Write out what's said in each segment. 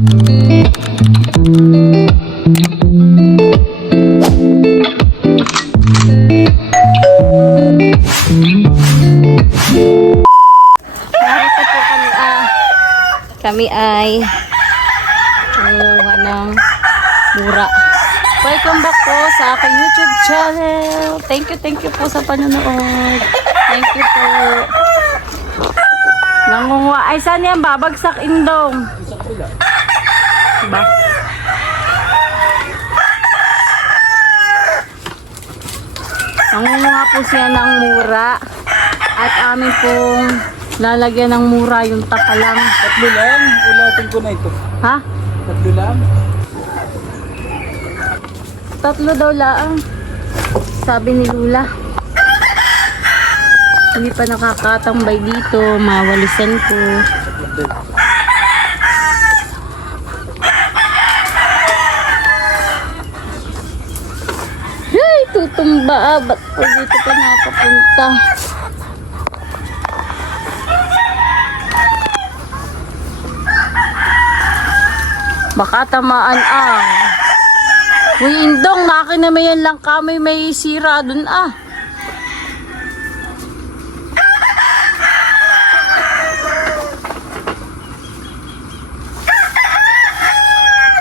Narito po kami ay kumuha ng mura. Welcome back po sa aking YouTube channel. Thank you po sa panonood. Thank you po. Nangunguha. Ay, saan yan? Babagsak indong. Diba? Nangunguha po siya ng mura. At amin pong lalagyan ng mura yung takalang. Tatlo lang. Ulatin ko na ito. Ha? Tatlo lang. Tatlo daw laang. Sabi ni Lula. Hindi pa nakakatambay dito. Mawalisan ko. Ay, tutumba. Ba't po dito pa napapunta? Baka tamaan ang. Uy, indong, nakinamayan lang kami may sira dun ah.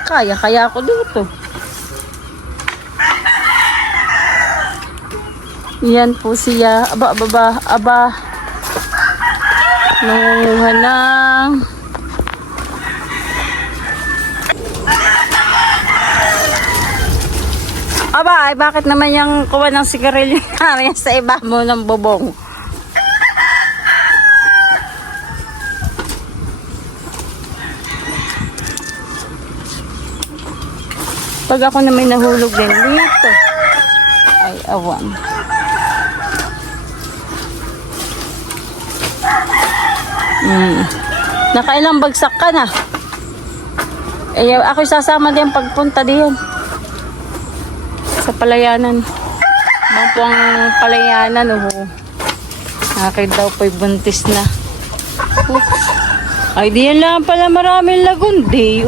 Kaya ako dito. Yan po siya. Aba. Nangunguha ng aba, ay bakit naman yung kuha ng sigarilyo namin sa iba mo ng bubong? Pag ako na may nahulog din dito. Ay, awan. Nakailang bagsak ka na. Eh, ako sasama din pagpunta din. Sa palayanan. Bang po ang palayanan, Nakakit daw po'y buntis na. Oops. Ay, diyan lang pala maraming lagundi.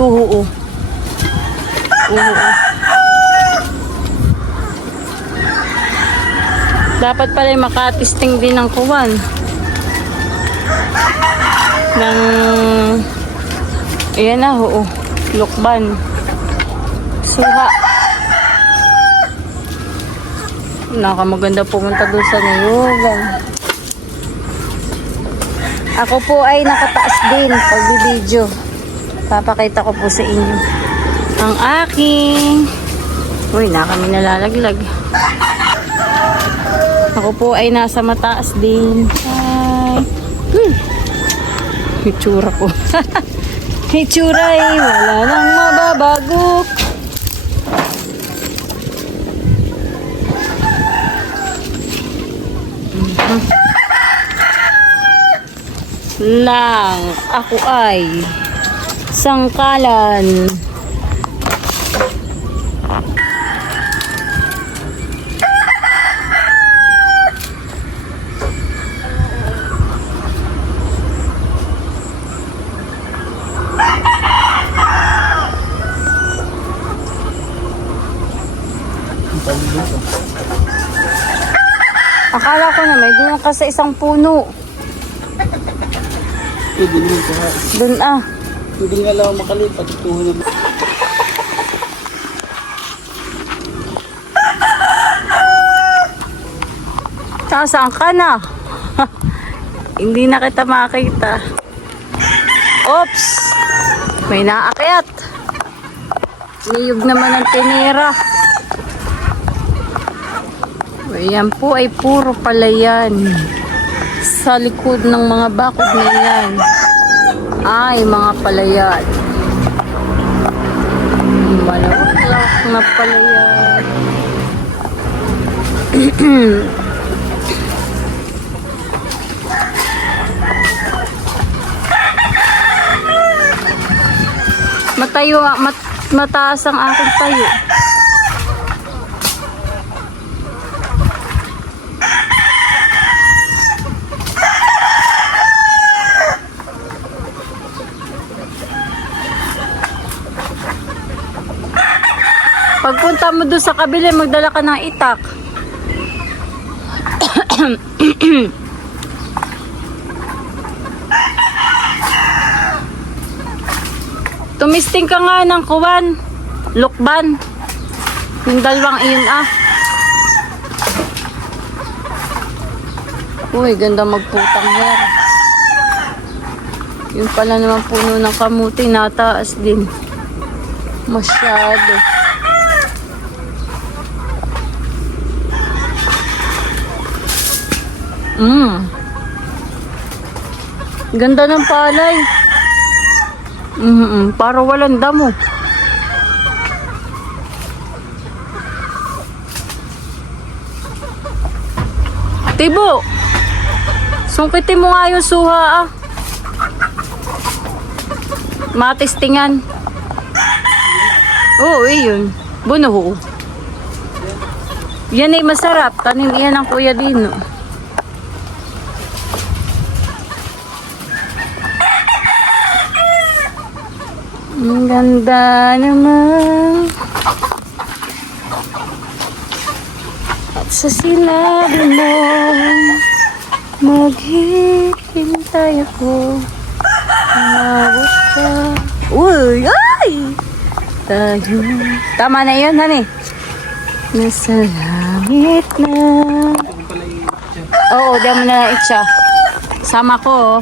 Dapat pala makatisting din ng kuwan. Ayan na, lukban. Suha. Nakamaganda pumunta doon sa Nayugan. Ako po ay nakataas din pag-video. Papakita ko po sa inyo ang aking. Uy, na kami nalalaglag. Ako po ay nasa mataas din. Ay. Hitsura ko. Hitsura ay wala nang mababago. Lang ako ay sangkalan. Akala ko na may doon ka sa isang puno. Pwede naman ko ha. Doon Pwede nga lang makalipat. Tuho naman. Saan ka na? Hindi na kita makita. Oops! May naakyat. Niyog naman ang tinira. Ayan po ay puro palayan. Sa likod ng mga bakod na yan ay mga palayan. Malawak na palayan. Mataas ang aking tayo. Pagpunta mo doon sa kabila, magdala ka ng itak. Tumisting ka nga ng kuwan. Lukban. Yung dalawang iyon Uy, ganda magputang hair. Yung pala naman puno ng kamuti, nataas din. Masyado. Ganda ng palay. Para walang damo. Tibo, sungkitin mo nga yung suha Matistingan. Oo, yun. Bunuho. Yan ay masarap. Tanin iyan ng Kuya Dino. Ang ganda naman. At sa sinabi mo, maghihintay ako. Tumawag ka. Uy! Ay! Tayo. Tama na yun, honey. Nasa langit na. Oo, diyan mo na itcha. Sama ko.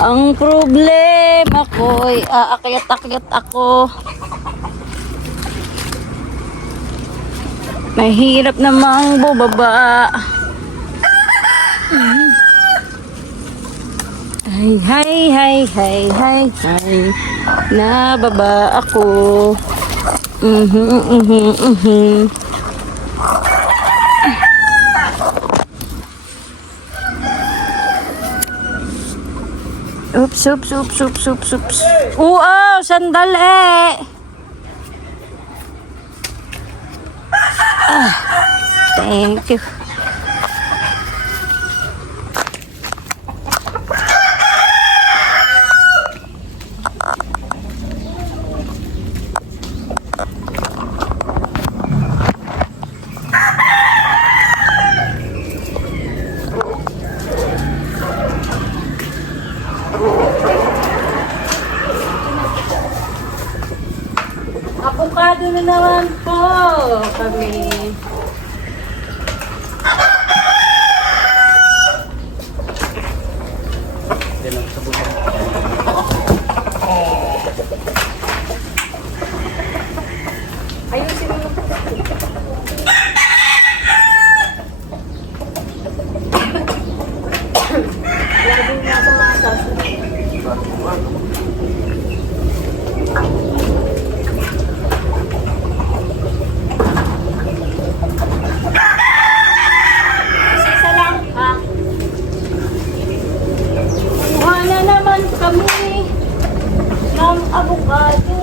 Ang problema ko'y aakyat-akyat ako. Mahirap namang bubaba. Hay. Nababa ako. Oops. Sandali. Thank you. Avocado na naman po kami. Ayusin mo. Lagi na sa matas. Isa lang, ha? Kuha na naman kami ng avocado.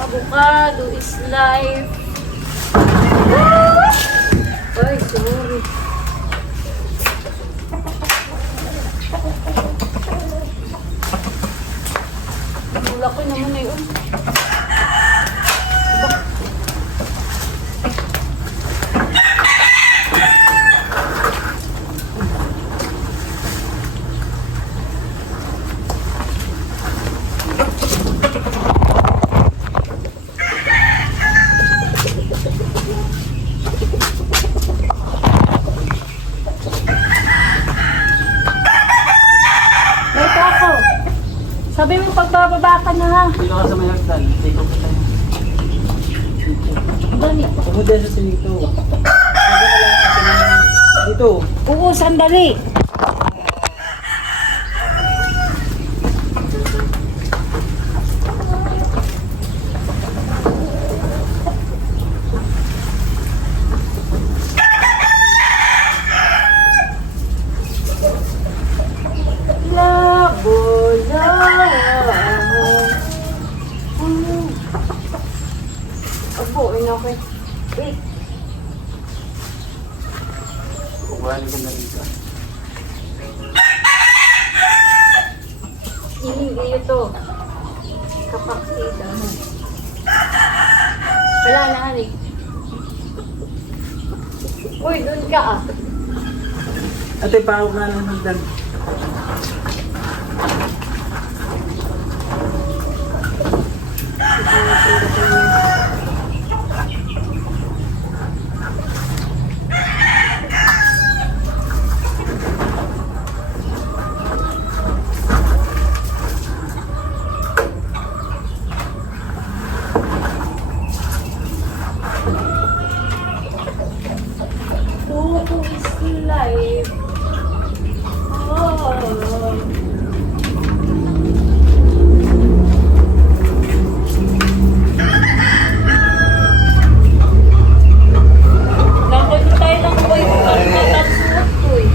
Avocado is life. Ay, sorry. Wala ko naman na yun. Sabi mo pagbababa ka na ha. Dito ka sa may hagdan. Dito ka tayo. Dali. Pumunta sa sinito. Dito. Oo, sandali. Buwan ko na dito. Hihingi ito. Kapaksida mo. Wala na, honey. Uy, doon ka ah. Ate, paawag na lang ng dag. Who is life? Oh. Nakulit tayo ng boy. Pagkatatsuot ko eh.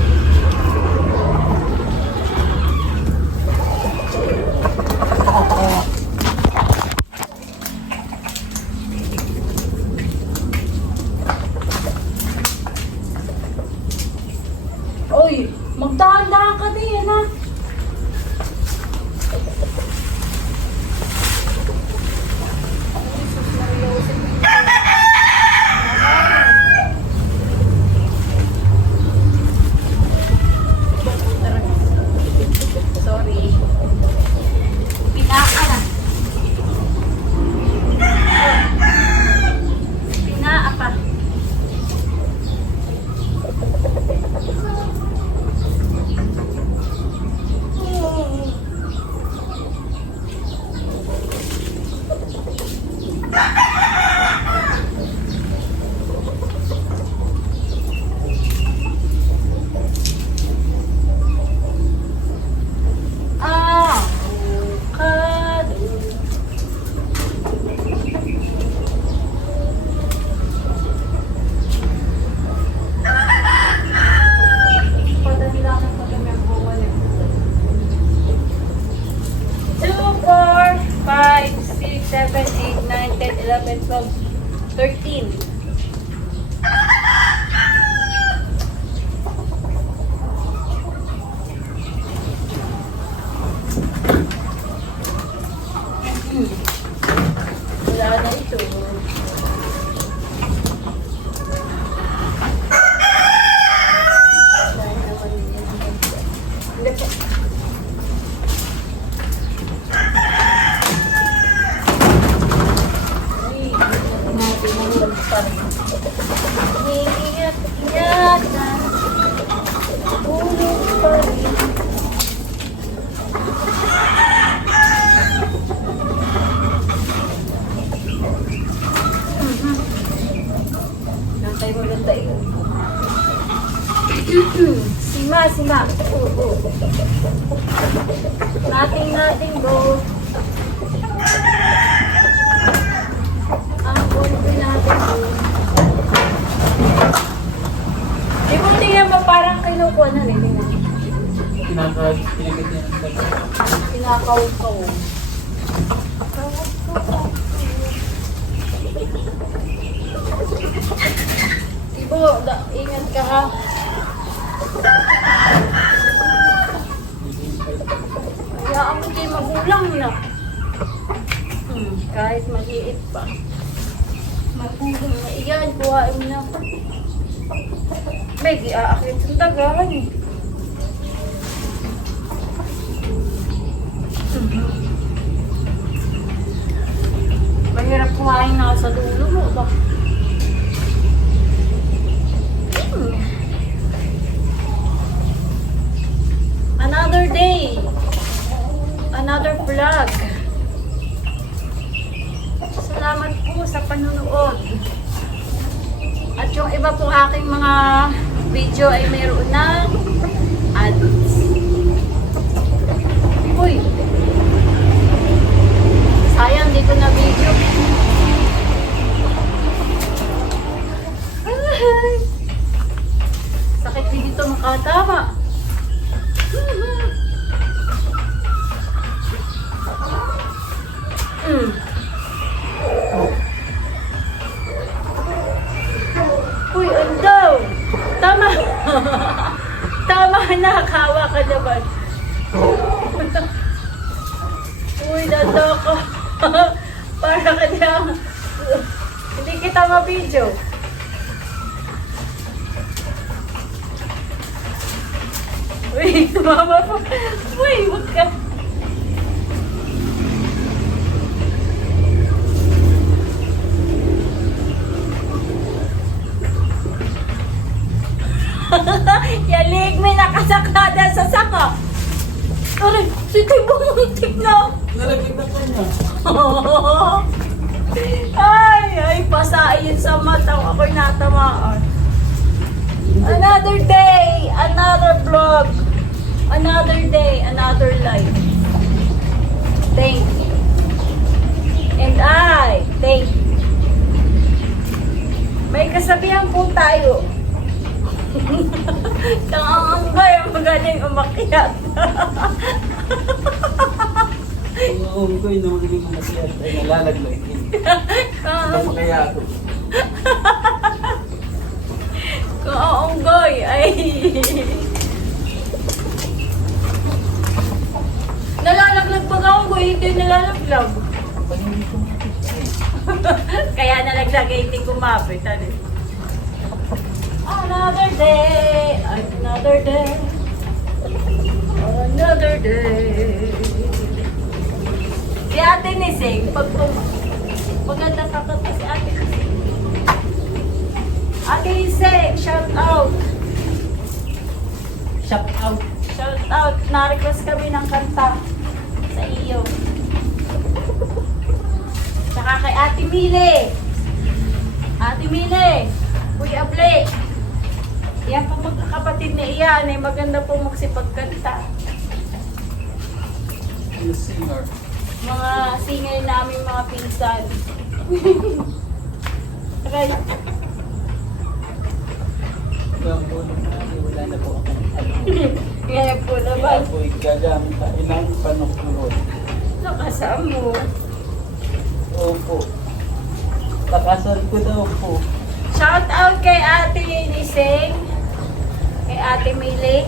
Uy, magdahan-dahan ka din, ha? Sorry. Pinaka na. Pinaka pa. Avocado. Padali lang ang pagkamembuhan eh. 2, 4, 5, 6, 7, 8, 9, 10, 11, 12, 13. Wala na ito. Hindi po. Ay, natin ang lagpan. Ingat-ingatan. Tulog pa rin. Nantay mo lang tayo. Sima. Oo. Nating bro. Ang konti natin bro. Di ba tingnan mo parang kinukuha na rin. Pinagit niya ng dag. Kinakaw-kaw. Ibo, ingat ka ha. Hayaan mo kayo magulang na. Kahit maliit pa. Magulang na. Iyan, buhain mo na. May giaakit sa dagahan eh. Mahirap kumain na sa dulo mo ba? Another day. Another vlog. Salamat po sa panonood. At yung iba pong aking mga video ay mayroon na ads. Uy! Sayang, di ko na video. Ay! Sakit dito makatama. Uy, andaw! Tama! Nakakawa ka naman. Uy, nandoko. Para ka lang. Hindi kita ma-video. Uy, tumama pa. Uy, wag ka. Yalig, may nakasakada sa sako. Aray, si Tibong muntik na. Nalaglag na po niya. Ay, pasain sa mata. Ako'y natamaan. Another day, another vlog. Another day, another life. Thank you. And I thank you. May kasabihan po tayo. Kang ang magaling umakyat. Oo, ko yun naman hindi ko masiyat. Ay, nalalaglag. Basta kaya ako. Kung aunggoy ay nalalaglag pag aunggoy, hindi nalalaglag. Pag hindi ko Kaya nalaglag ay hindi kumapit. Ano? Another day, another day, another day. Si Ate Nising, maganda kakata si Ate Nising. Ate Nising, shout out. shout out. Shout out. Na-request kami ng kanta sa iyo. Tsaka kay Ate Mile. Ate Mile, Kuya Able. Yan po magkakapatid ni Iyan ay maganda po magsipagkanta. The singer. Mga singer namin mga pinsan. Right. Wala na po ako. Ngayon po Kaya naman. po gagamit tayo ng panukuro. Nakasama mo. Opo. Takasan ko daw po. Shout out kay Ate Nising. Kay Ate Mile.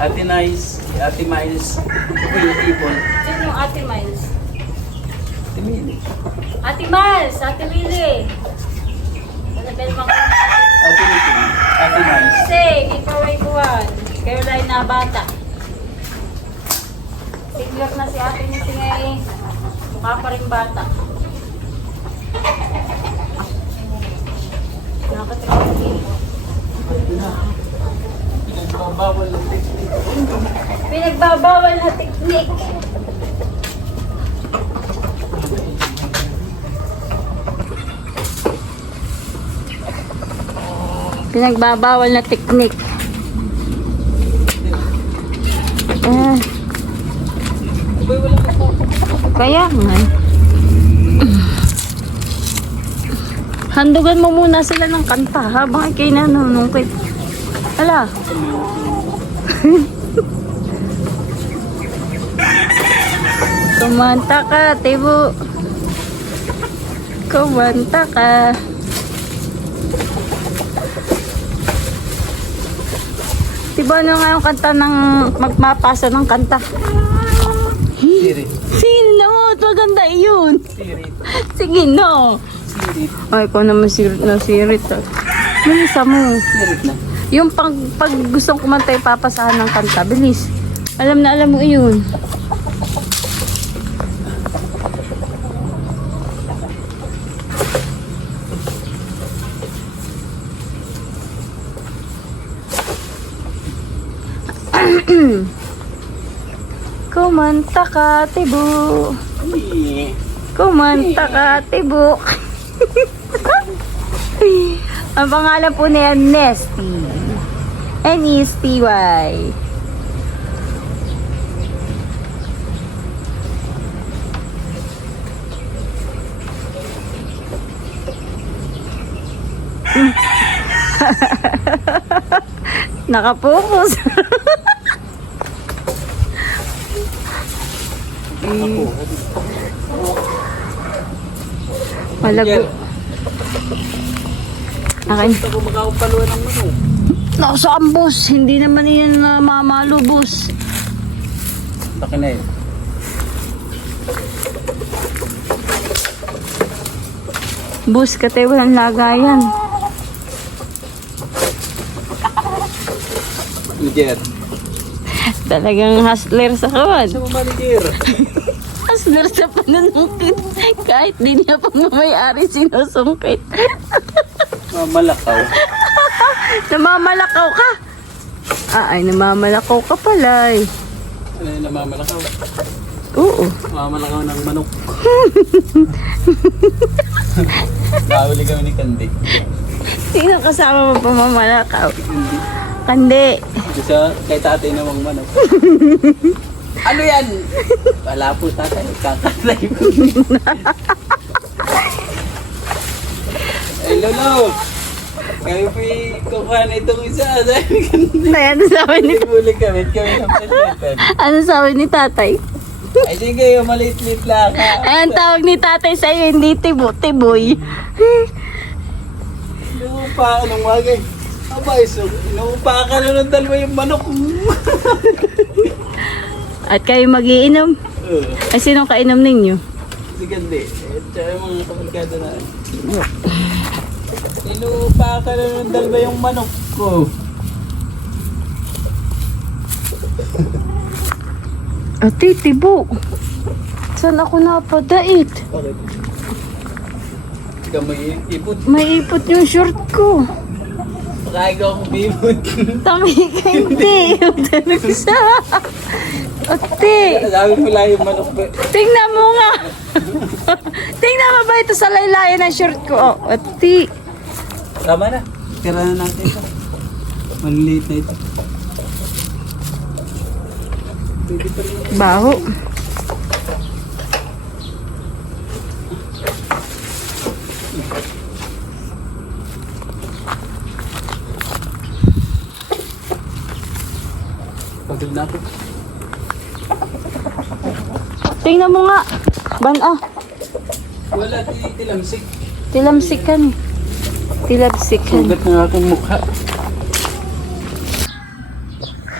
Ate Nice, Ate Miles, Kuya Ibon. Sino yung Ate Miles? Ate Mili. Ate Miles, Ate Mile. Nalabel mo ko. Ate Mili. Ate Nice. Sing, ikaw ay buwan. Kayo lang na bata. Singer na si Ate Nising ay mukha pa rin bata. Nakatingin. Pinagbabawal ng technique. Pinagbabawal na teknik. Pinagbabawal na teknik. Abay, wala ka po. Kaya nga. Handugan mo muna sila ng kanta habang ikay nanunungkit. Hala. Kumanta ka, Tibo. Kumanta ka. Tibo, ano nga yung kanta ng magmapasa ng kanta? Sirit. Sino? Maganda yun. Sirit. Sige, no. Sirit. Ay, ko naman sirit na sirit. Bilisa mo. Sirit na. Yung pag gustong kumanta, ipapasahan ng kanta. Bilis. Alam na alam mo yun. Kumanta ka, Tibo. Kumanta ka, Tibo. Ang pangalan po niya, Nesty. N-E-S-T-Y. Nakapokus. Malago. Okay. Gusto ko magkakapaluan ng manok. Nakasaan, boss? Hindi naman yan na mamalo, boss. Laki na yun. Boss, katay walang lagayan. Manager. Talagang hustler sa kawan. Sa mga manager. Hustler sa pananungkit. Kahit di niya pang mamayari sinusungkit. Mamalakaw. Namamalakaw ka. Ay, namamalakaw ka pala eh. Ano yung namamalakaw? Oo. Namamalakaw ng manok. Nakahuli kami ni Kandi. Sino kasama mo pamamalakaw? Hindi. Kandi. Ito siya kay tatay namang manok. Ano yan? Wala po tatay. Kakatay ko. Ay, Lolo. Kayo po kukuha na itong isa. Dahil Kandi. Ay, ano sabi ni, Huli kami ng palitan. ano sabi ni tatay? Ay, sige, maliit-liit lang. Ay, ang tawag ni tatay sa'yo, hindi tibo-tiboy. Inuupa ka ng wagay. Abay, so, inuupa ka na ng dalawa yung manok. At kayo magiinom? Ay, sinong kainom ninyo? Si Gandhi. At saka yung mga kabalgado na. Inuupa ka na ng dalawa yung manok ko. Ate, tibo. Saan ako napadait? Bakit? Ikaw may ipot. May ipot yung short ko. Pakain ko akong bibot. Tami ka, hindi. Tanong siya. Ate, Sabi mo lang yung manok ko. tingnan mo nga. Tingnan mo ba ito sa laylayan ng short ko? Oh, ate. Tama na. Tira na natin ito. Maliliit na ito. Pwede pa rin. Baho. Pagod na ako. Tingnan mo nga. Ban Wala, tilamsik. tilamsikan. Tilamsikan. Sugat na akong mukha.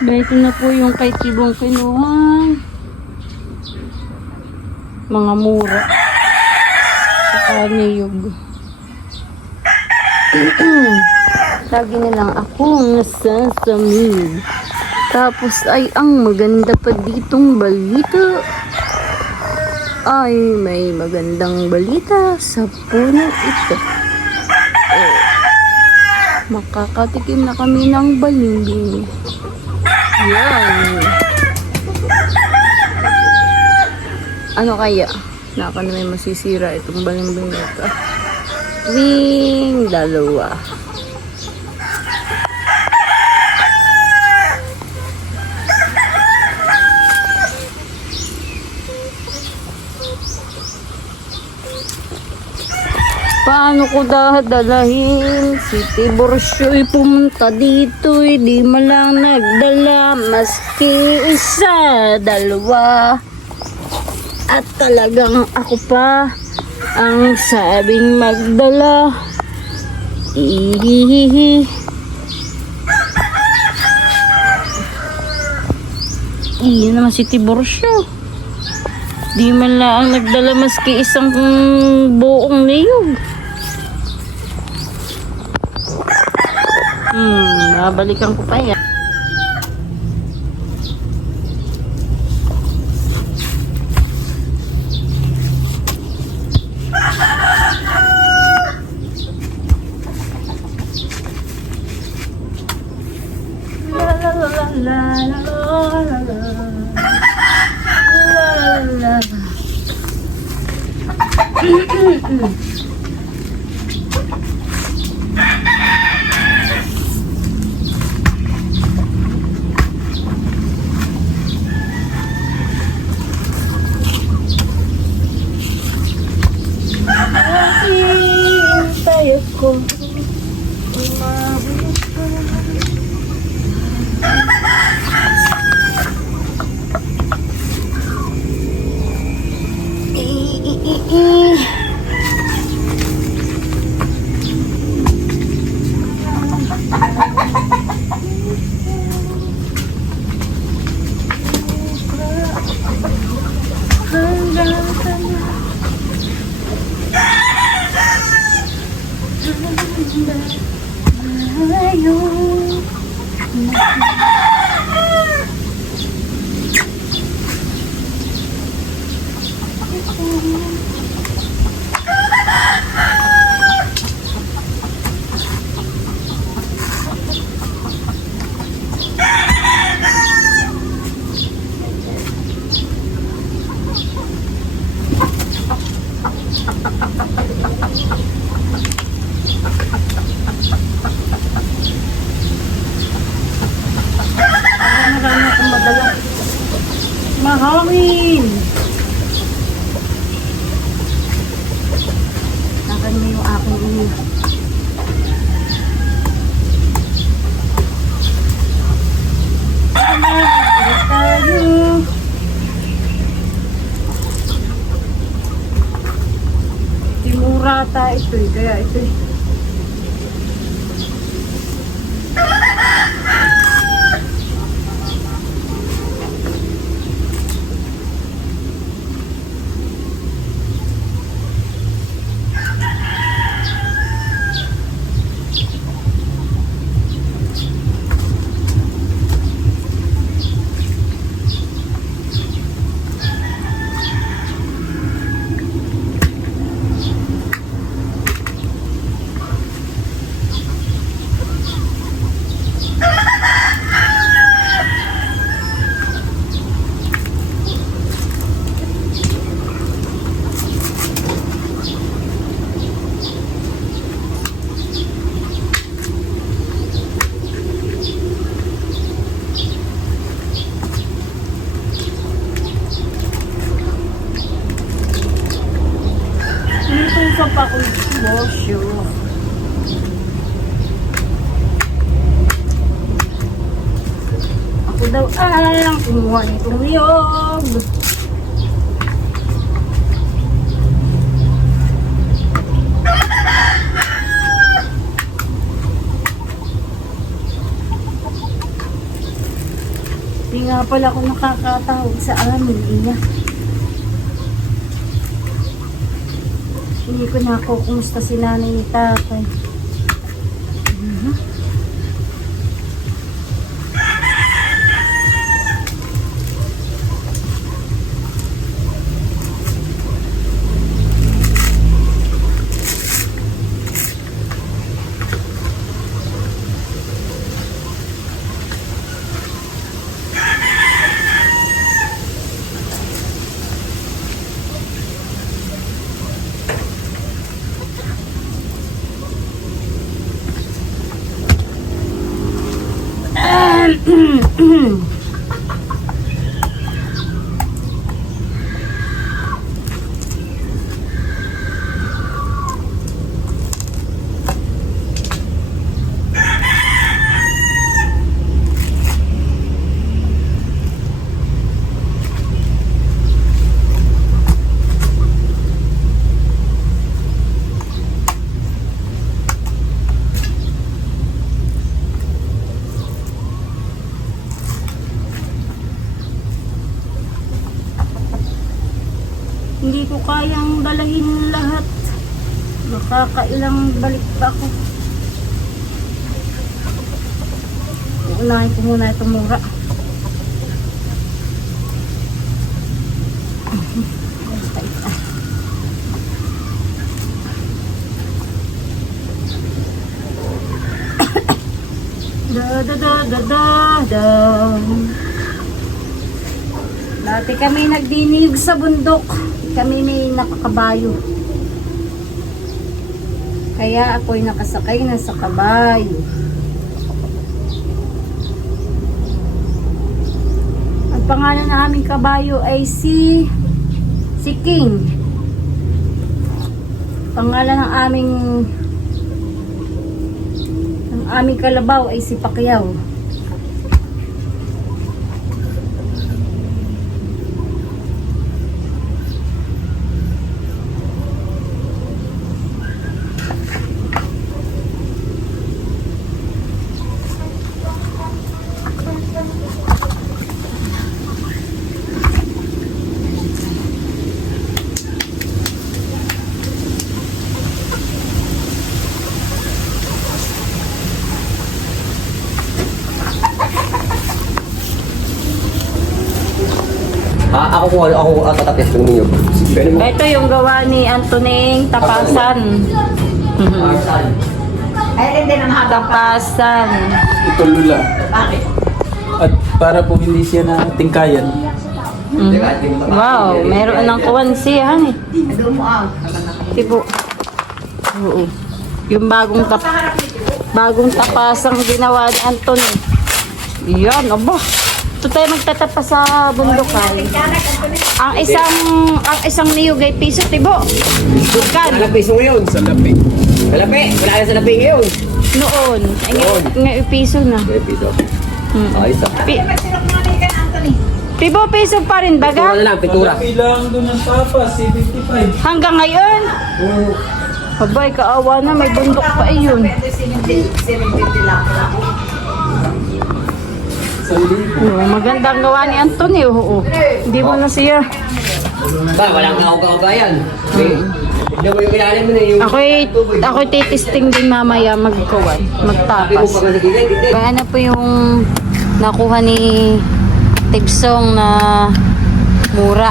Ito na po yung kay Tibong kinuha. Mga mura. Saka niyog. Lagi na lang akong nasasamid. Tapos ay ang maganda pa ditong balita. Ay may magandang balita sa puno ito. Oh. Makakatikim na kami ng balimbing. Yan. Ano kaya? Naka na may masisira itong balimbing na ito. Wing dalawa. Paano ko dadalahin? Si Tiborcio'y pumunta dito, di man lang nagdala, maski isa, dalawa. At talagang ako pa ang sabing magdala. Ihihihi. Iyan naman si Tiborcio. Di man lang nagdala maski isang buong niyog. Babalikan ko pa yan. La la la la la la la la. Hintay ako. Malayo. Marami akong madala. Mahangin! Nakan mo yung aking ini. Timurata ito eh, kaya ito eh. Ito pa akong bosyo. Ako daw ang kumuha nitong niyog. Hindi nga pala ako nakakatawag sa amin, Ina. Hindi ko na ako kumusta si nanay ni tatay. Hindi ko kayang dalahin lahat. Makakailang balik pa ako. Uunahin ko muna itong mura. Da. Dati kami nagdinig sa bundok. Kami may nakakabayo. Kaya ako'y nakasakay na sa kabayo. Ang pangalan ng aming kabayo ay si King. Pangalan ng aming kalabaw ay si Pacquiao. Ako tatapos ng ninyo. Pwede mo. Ito yung gawa ni Antoning Tapasan. Ay, hindi na Tapasan. Ito lula. Bakit? At para po hindi siya na tingkayan. Wow, meron ng kuwan siya, eh. Doon mo out. Tipo. Oo. Yung bagong tapasang ginawa ni Anton. Yan, aba. Ito tayo magtatapa sa bundukan. Ang isang niyog ay piso, tibo. Bukan. Salapi mo yun. Salapi. Salapi. Wala ka salapi ngayon. Noon. Ay, ngayon piso na. Okay, piso. Ayos ah. Tibo, piso pa rin, Pintura baga? na lang, pintura. Salapi lang doon ng papa, 75. Hanggang ngayon? Abay, kaawa na, may bundok pa yun. 750 lang. Oo, magandang gawa ni Antonio. Oo. Hindi mo na siya. Ba, walang kaugayan. Hindi mo yung ilalim mo na yung... Ako'y titisting din mamaya magkawan, magtapas. Kaya na po yung nakuha ni Tigsong na mura.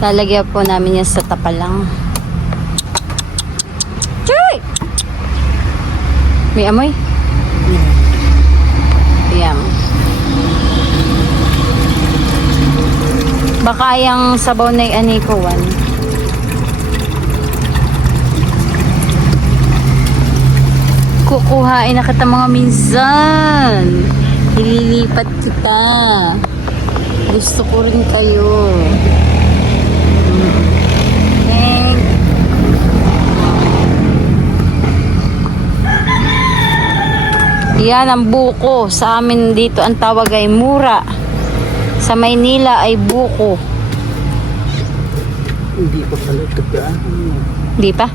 Lalagyan po namin yan sa tapalang. Choy! May amoy? Ayan. Baka yung sabaw na yung anikuan. Kukuhain na kita mga minsan. Ililipat kita. Gusto ko rin kayo. Thank. Yan ang buko. Sa amin dito ang tawag ay mura. Sa Maynila ay buko. Hindi pa pala ito gaan. Di pa?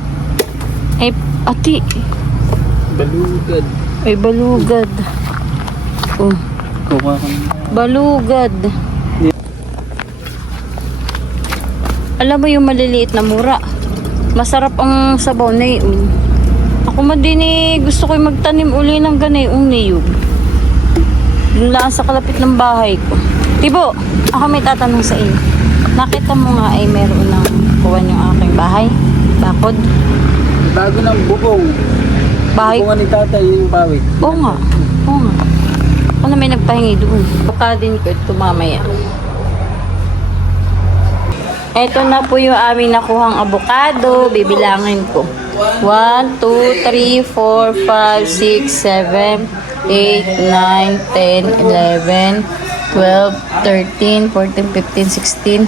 Ay, ati. Balugad. Ay, balugad. Oh, Kuha ka na. balugad. Alam mo yung maliliit na mura. Masarap ang sabaw na yun. Ako man din eh, gusto ko yung magtanim uli ng ganayong niyog. Doon lang sa kalapit ng bahay ko. Tibo, ako may tatanong sa iyo. Nakita mo nga ay meron ng kuwan yung aking bahay? Bakod? Bago ng bubong. Bahay? Bubungan ni tatay yung pawit. Oo nga. Oo nga. Ako na may nagpahingi doon. Baka din ko ito mamaya. Ito na po yung aming nakuhang avocado. Bibilangin ko. 1, 2, 3, 4, 5, 6, 7, 8, 9, 10, 11, 12, 13, 14, 15, 16,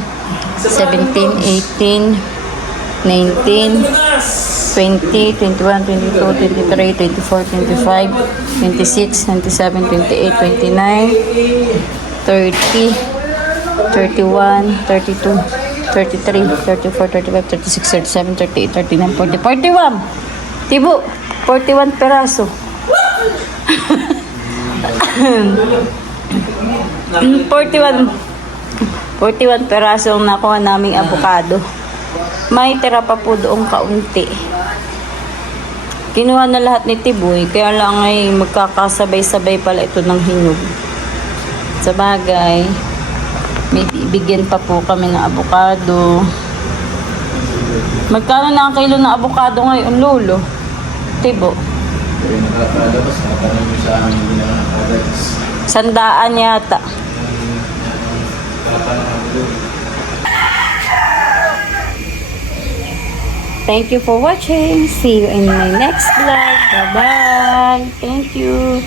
17, 18, 19, 20, 21, 22, 23, 24, 25, 26, 27, 28, 29, 30, 31, 32, 33, 34, 35, 36, 37, 38, 39, 40, 41. Tibo, 41 peraso. 41 peraso ang nakuha naming avocado. May tira pa po doong kaunti. Kinuha na lahat ni Tiboy, kaya lang ay magkakasabay-sabay pala ito ng hinog. Sa bagay, may bibigyan pa po kami ng avocado. Magkano na ang kilo ng avocado ngayon, Lolo? Tibo? 100 yata. Thank you for watching. See you in my next vlog. Bye-bye. Thank you.